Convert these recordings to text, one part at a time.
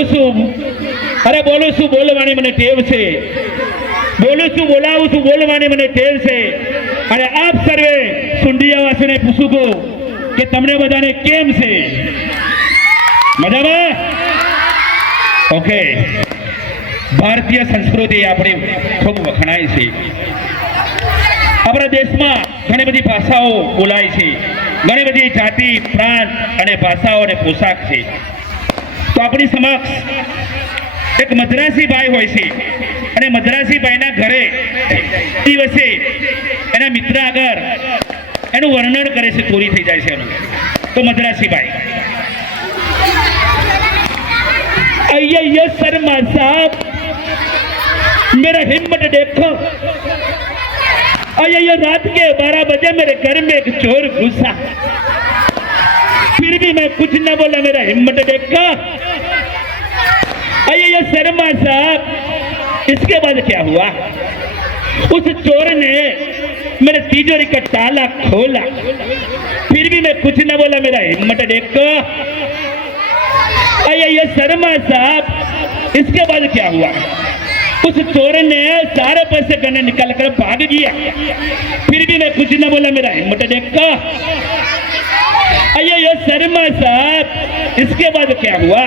બોલું છું, અરે બોલું છું, બોલવાની મને ટેવ છે. બોલું છું, બોલાવું છું, બોલવાની મને ટેવ છે. અને આપ સર્વે સુંડિયાવાસીને પૂછું કે તમને બધાને કેમ છે? મજામાં? ઓકે. ભારતીય સંસ્કૃતિ આપણી ખૂબ વખણાય છે. આપણા દેશમાં ઘણી બધી ભાષાઓ બોલાય છે, ઘણી બધી જાતિ, પ્રાંત અને ભાષાઓ અને પોશાક છે. તો આપણી સમક્ષ એક મદ્રાસી ભાઈ હોય છે અને મદ્રાસી ભાઈના ઘરે દિવસે એના મિત્ર આગળ એનું વર્ણન કરે છે, પૂરી થઈ જાય છે એનું. તો મદ્રાસી ભાઈ, अय्या शर्मा साहब, मेरा हिम्मत देखो. अय्या रात के 12 बजे मेरे घर में एक चोर घुसा, फिर भी मैं कुछ न बोला. मेरा हिम्मत देखो. अय्या शर्मा साहब, इसके बाद क्या हुआ? उस चोर ने मेरे तिजोरी का ताला खोला, फिर भी मैं कुछ न बोला. मेरा हिम्मत देखो. ये शर्मा साहब, इसके बाद क्या हुआ? उस चोर ने सारे पैसे गने निकाल कर भाग गया, फिर भी मैं कुछ न बोला. मेरा हिम्मत देखो. ये शर्मा साहब, इसके बाद क्या हुआ?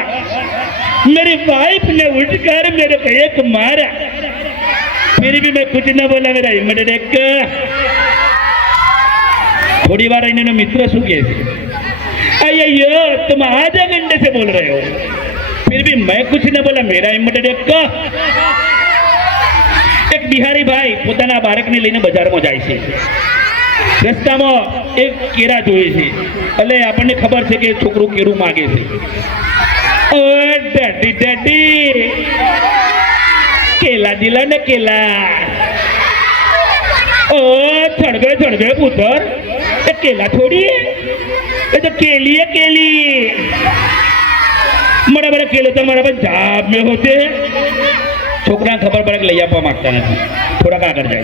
मेरी वाइफ ने उठकर मेरे को एक मारा, फिर भी मैं कुछ न बोला. मेरा हिम्मत देखो. थोड़ी बार इन्होंने मित्र शू कहे, अय्यो तुम आधे घंटे से बोल रहे हो, फिर भी मैं कुछ न बोला. मेरा हिम्मत देखो. एक बिहारी भाई પોતાના બાળકને લઈને બજારમાં જાય છે. રસ્તામાં એક કેરા જોઈ છે, એટલે આપણને ખબર છે કે છોકરો કેરું માંગે છે. ઓ ડેડી ડેડી, કેલા દિલા ને કેલા. ઓ છડગે છડગે પુત્ર, એ કેલા થોડી, ये तो केली है, केली. बड़ा बड़ा केले तो हमारा पंजाब में होते हैं. छोकरा खबर पड़े लई आपवा मांगता नहीं, थोड़ा आगे जाए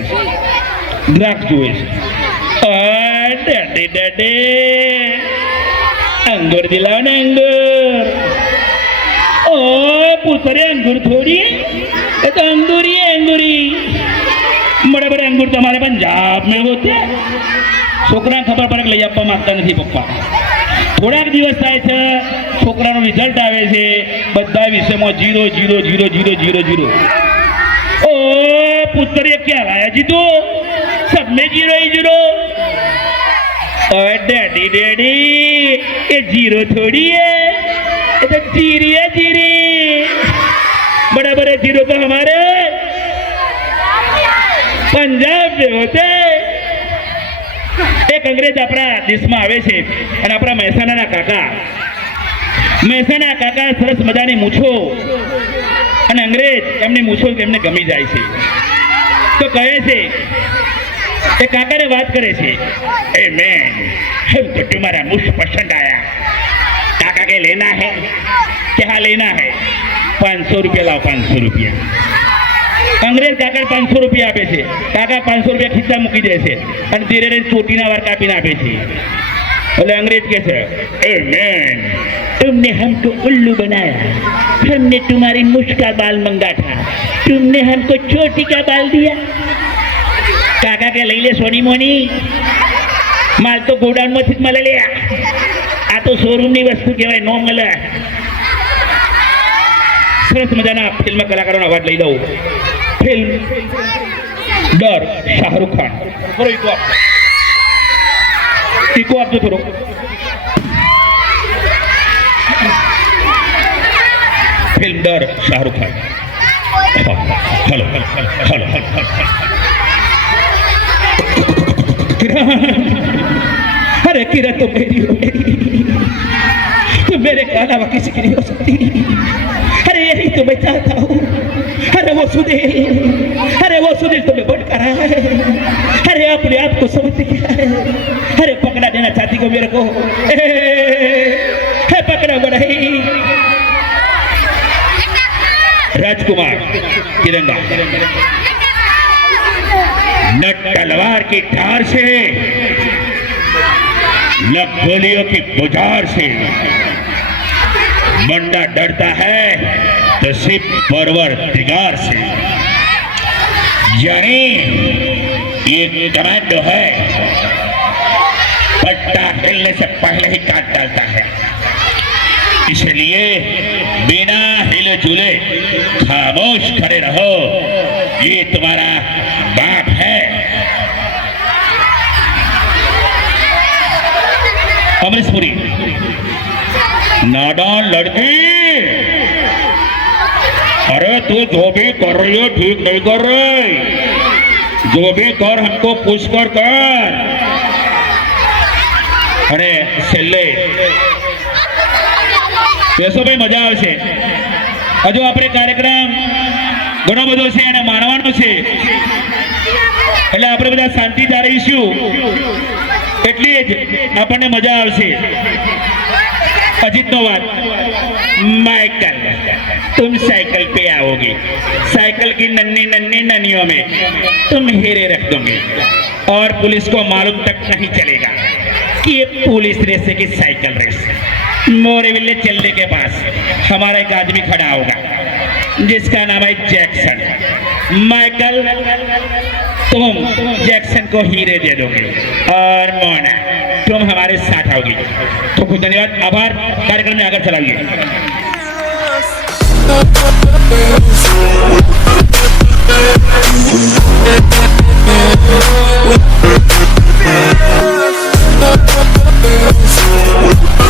द्राक्ष जुए डैडी डैडी अंगूर दिलाओ ने अंगूर. ओ पुत्रे अंगूर थोड़ी, ये तो अंगूरी है, अंगूरी. बड़े बड़े अंगूर तो हमारे पंजाब में होते हैं. छोकरा खबर पड़े लई आपवा मांगता नहीं पप्पा. થોડાક દિવસ થાય છે, છોકરાનું રિઝલ્ટ આવે છે, બધા વિષયમાં 0 0 0 0 0 0. ओ पुत्र ये क्या लाया जी तू? सब में 0 ही 0. और डैडी डैडी, ये 0 थोड़ी है, ये तो जीरी है, जीरी. बड़े बड़े 0 तो हमारे पंजाब में होते. एक अंग्रेज अपना देश में आवे छे અને આપણા મહેસાણાના કાકા સરસ મજાની મૂછો, અને અંગ્રેજ એમની મૂછો એમને ગમી જાય છે. તો કહે છે, એ કાકાને વાત કરે છે, ए मैन, हमको तुम्हारा मूछ पसंद आया. काका के लेना है? क्या लेना है? 500 रुपया लाओ. 500 रुपया. અંગ્રેજ કાકા 500 રૂપિયા આપે છે. કાકા 500 રૂપિયા ખિસ્સા મૂકી દે છે અને ધીરે ધીરે ચોટીના વાર કાપીને આપે છે. એટલે અંગ્રેજ કહે છે, ए मैन, तुमने हमको उल्लू बनाया, हमने तुम्हारी मूछ का बाल मांगा था, तुमने हमको चोटी का बाल दिया. કાકા કે લઈ લે સોની મોની, માલ તો ગોડાઉનમાંથી જ મળે લે, આ તો શોરૂમની વસ્તુ કહેવાય, નો મળે. સરસ મજાના ફિલ્મ કલાકારોનો અવાજ લઈ લઉં. फिल्म डर, शाहरुख खान. थोड़ा इको आप जो थोड़ा फिल्म डर, शाहरुख खान. हेलो हेलो अरे किरण तो मेरी हो गई, तो मेरे के अलावा किसी की नहीं हो सकती. अरे यही तो मैं चाहता हूँ. अरे वो सुधीर तुम्हें भटका रहा है. अरे अपने आप को समझते क्या है? अरे पकड़ा देना चाहती को मेरे को. पकड़ा बढ़ाई. राजकुमार तिरंगा न तलवार की धार से, न गोलियों की बुझार से, बंदा डरता है तो सिर्फ परवरदिगार से। यानी ये कमांडो है, पट्टा हिलने से पहले ही काट डालता है। इसलिए बिना हिले जुले खामोश खड़े रहो, ये तुम्हारा बाप है। अमरीशपुरी, नादान लड़की, अरे तू जो भी कर रही है ठीक नहीं कर रही, जो भी कर हमको पूछ कर। अरे છેલ્લે બેસો ભાઈ, મજા આવશે। હજુ આપણે કાર્યક્રમ ઘણો બધો છે અને માણવાનો છે, એટલે આપણે બધા શાંતિથી રહીશું, એટલી જ આપણને મજા આવશે। अजीत बात, माइकल तुम साइकिल पे आओगे, साइकिल की नन्ही नन्ही ननियों में तुम हीरे रख दोगे और पुलिस को मालूम तक नहीं चलेगा कि ये पुलिस रेस है कि साइकिल रेस। मोरेविल्ले चलने के पास हमारा एक आदमी खड़ा होगा जिसका नाम है जैक्सन। माइकल तुम जैक्सन को हीरे दे दोगे और मोना तुम हमारे साथ आओगी। तो खूब धन्यवाद, आभार। कार्यक्रम में आगे चलाइए। We'll be right back.